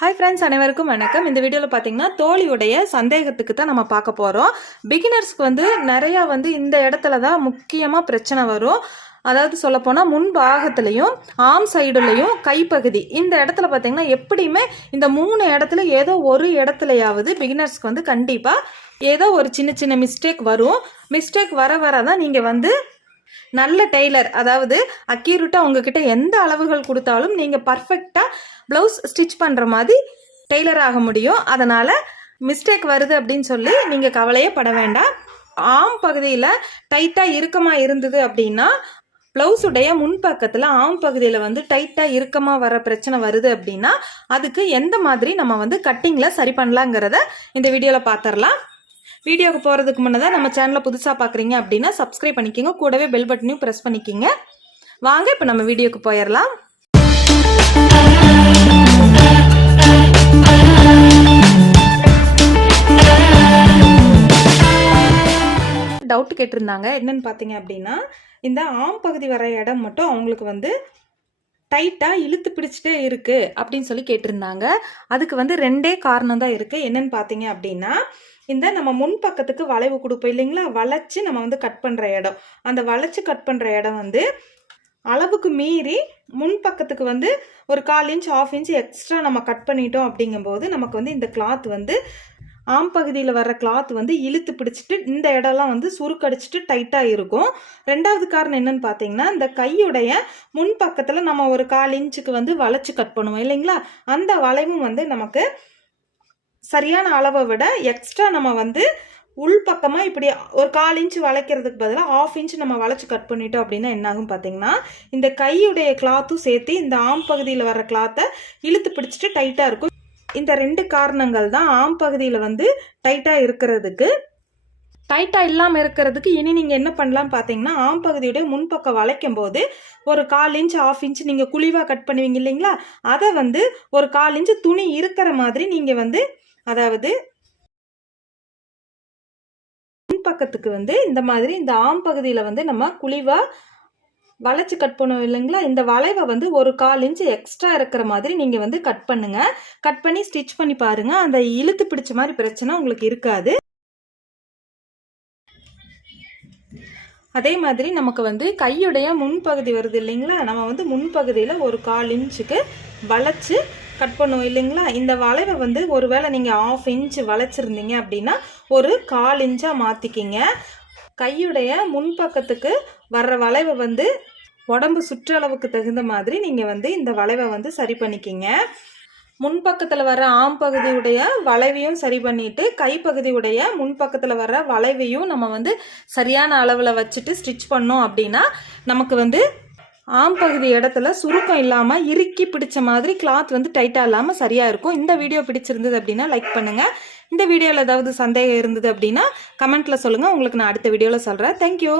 Hi friends அனைவருக்கும் வணக்கம். இந்த வீடியோவில் பார்த்தீங்கன்னா தோழியுடைய சந்தேகத்துக்கு தான் நம்ம பார்க்க போகிறோம் பிகினர்ஸ்க்கு வந்து நிறையா வந்து இந்த இடத்துல தான் முக்கியமாக பிரச்சனை வரும். அதாவது சொல்லப்போனால் முன்பாகத்துலேயும் ஆம் சைடுலையும் கைப்பகுதி. இந்த இடத்துல பார்த்தீங்கன்னா எப்படியுமே இந்த மூணு இடத்துல ஏதோ ஒரு இடத்துலையாவது பிகினர்ஸ்க்கு வந்து கண்டிப்பாக ஏதோ ஒரு சின்ன சின்ன மிஸ்டேக் வரும். மிஸ்டேக் வர வர தான் நீங்கள் வந்து நல்ல டெய்லர். அதாவது அக்யூரேட்டாக உங்ககிட்ட எந்த அளவுகள் கொடுத்தாலும் நீங்கள் பர்ஃபெக்டாக ப்ளவுஸ் ஸ்டிச் பண்ணுற மாதிரி டெய்லர் ஆக முடியும். அதனால் மிஸ்டேக் வருது அப்படின்னு சொல்லி நீங்கள் கவலையே பட வேண்டாம். ஆம் பகுதியில் டைட்டாக இறுக்கமாக இருந்தது அப்படின்னா ப்ளவுஸுடைய முன்பக்கத்தில் ஆம் பகுதியில் வந்து டைட்டாக இறுக்கமாக வர பிரச்சனை வருது அப்படின்னா அதுக்கு எந்த மாதிரி நம்ம வந்து கட்டிங்கில் சரி பண்ணலாங்கிறத இந்த வீடியோவில் பார்த்துடலாம் வீடியோக்கு போகிறதுக்கு முன்னதாக நம்ம சேனலை புதுசாக பார்க்குறீங்க அப்படின்னா சப்ஸ்கிரைப் பண்ணிக்கோங்க. கூடவே பெல் பட்டனையும் ப்ரெஸ் பண்ணிக்கோங்க. வாங்க இப்போ நம்ம வீடியோக்கு போயிடலாம் டவுட் கேட்டிருந்தாங்க. என்னன்னு பார்த்தீங்க அப்படின்னா இந்த ஆம் பகுதி வர இடம் மட்டும் அவங்களுக்கு வந்து டைட்டாக இழுத்து பிடிச்சிட்டே இருக்கு அப்படின்னு சொல்லி கேட்டிருந்தாங்க. அதுக்கு வந்து ரெண்டே காரணம் தான் இருக்குது என்னன்னு பார்த்தீங்க அப்படின்னா இந்த நம்ம முன் பக்கத்துக்கு வளைவு கொடுப்போம் இல்லைங்களா? வளைச்சு நம்ம வந்து கட் பண்ணுற இடம். அந்த வளைச்சு கட் பண்ணுற இடம் வந்து அளவுக்கு மீறி முன் பக்கத்துக்கு வந்து ஒரு கால் இன்ச் ஆஃப் இன்ச் எக்ஸ்ட்ரா நம்ம கட் பண்ணிட்டோம் அப்படிங்கும்போது நமக்கு வந்து இந்த கிளாத் வந்து ஆம் பகுதியில் வர்ற கிளாத் வந்து இழுத்து பிடிச்சிட்டு இந்த இடம்லாம் வந்து சுருக்கடிச்சிட்டு டைட்டாக இருக்கும். ரெண்டாவது காரணம் என்னன்னு பார்த்தீங்கன்னா இந்த கையுடைய முன் பக்கத்தில் நம்ம ஒரு கால் இன்ச்சுக்கு வந்து வளைச்சு கட் பண்ணுவோம் இல்லைங்களா? அந்த வளைவும் வந்து நமக்கு சரியான அளவை விட எக்ஸ்ட்ரா நம்ம வந்து உள் பக்கமாக இப்படி ஒரு கால் இன்ச் வளைக்கிறதுக்கு பதிலாக ஆஃப் இன்ச் நம்ம வளைச்சு கட் பண்ணிட்டோம் அப்படின்னா என்னாகும் பார்த்தீங்கன்னா இந்த கையுடைய கிளாத்தும் சேர்த்து இந்த ஆம் பகுதியில் வர கிளாத்தை இழுத்து பிடிச்சிட்டு டைட்டாக இருக்கும். இந்த ரெண்டு காரணங்கள் தான் ஆம் பகுதியில் வந்து டைட்டாக இருக்கிறதுக்கு டைட்டாக இல்லாமல் இருக்கிறதுக்கு இனி நீங்கள் என்ன பண்ணலாம் பார்த்தீங்கன்னா ஆம் பகுதியுடைய முன்பக்கம் வளைக்கும் போது ஒரு கால் இன்ச் ஆஃப் இன்ச் நீங்கள் குழிவாக கட் பண்ணுவீங்க இல்லைங்களா? அதை வந்து ஒரு கால் இன்ச் துணி இருக்கிற மாதிரி நீங்கள் வந்து அதாவது முன்பக்கத்துக்கு வந்து இந்த மாதிரி இந்த ஆம் பகுதியில் வந்து நம்ம குழிவாக வளைச்சு கட் பண்ணுவோம் இல்லைங்களா? இந்த வளைவை வந்து ஒரு கால் இன்ச்சு எக்ஸ்ட்ரா இருக்கிற மாதிரி நீங்கள் வந்து கட் பண்ணுங்கள் கட் பண்ணி ஸ்டிச் பண்ணி பாருங்கள் அந்த இழுத்து பிடிச்ச மாதிரி பிரச்சனை உங்களுக்கு இருக்காது. அதே மாதிரி நமக்கு வந்து கையுடைய முன்பகுதி வருது இல்லைங்களா? நம்ம வந்து முன்பகுதியில் ஒரு கால் இன்ச்சுக்கு வளைச்சு கட் பண்ணுவோம் இல்லைங்களா? இந்த வளைவை வந்து ஒருவேளை நீங்கள் ஆஃப் இன்ச் வளைச்சிருந்தீங்க அப்படின்னா ஒரு கால் இன்ச்சாக மாற்றிக்கிங்க கையுடைய முன்பக்கத்துக்கு வர்ற வளைவை வந்து உடம்பு சுற்றளவுக்கு தகுந்த மாதிரி நீங்கள் வந்து இந்த வளைவை வந்து சரி பண்ணிக்கிங்க. முன்பக்கத்தில் வர ஆம் பகுதியுடைய வளைவையும் சரி பண்ணிட்டு கைப்பகுதியுடைய முன்பக்கத்தில் வர வளைவையும் நம்ம வந்து சரியான அளவில் வச்சுட்டு ஸ்டிச் பண்ணோம் அப்படின்னா நமக்கு வந்து ஆம் பகுதி இடத்துல சுருக்கம் இல்லாமல் இறுக்கி பிடிச்ச மாதிரி கிளாத் வந்து டைட்டாக இல்லாமல் சரியாக இருக்கும். இந்த வீடியோ பிடிச்சிருந்தது அப்படின்னா லைக் பண்ணுங்கள் இந்த வீடியோவில் ஏதாவது சந்தேகம் இருந்தது அப்படின்னா கமெண்ட்டில் சொல்லுங்கள் உங்களுக்கு நான் அடுத்த வீடியோவில் சொல்கிறேன் தேங்க்யூ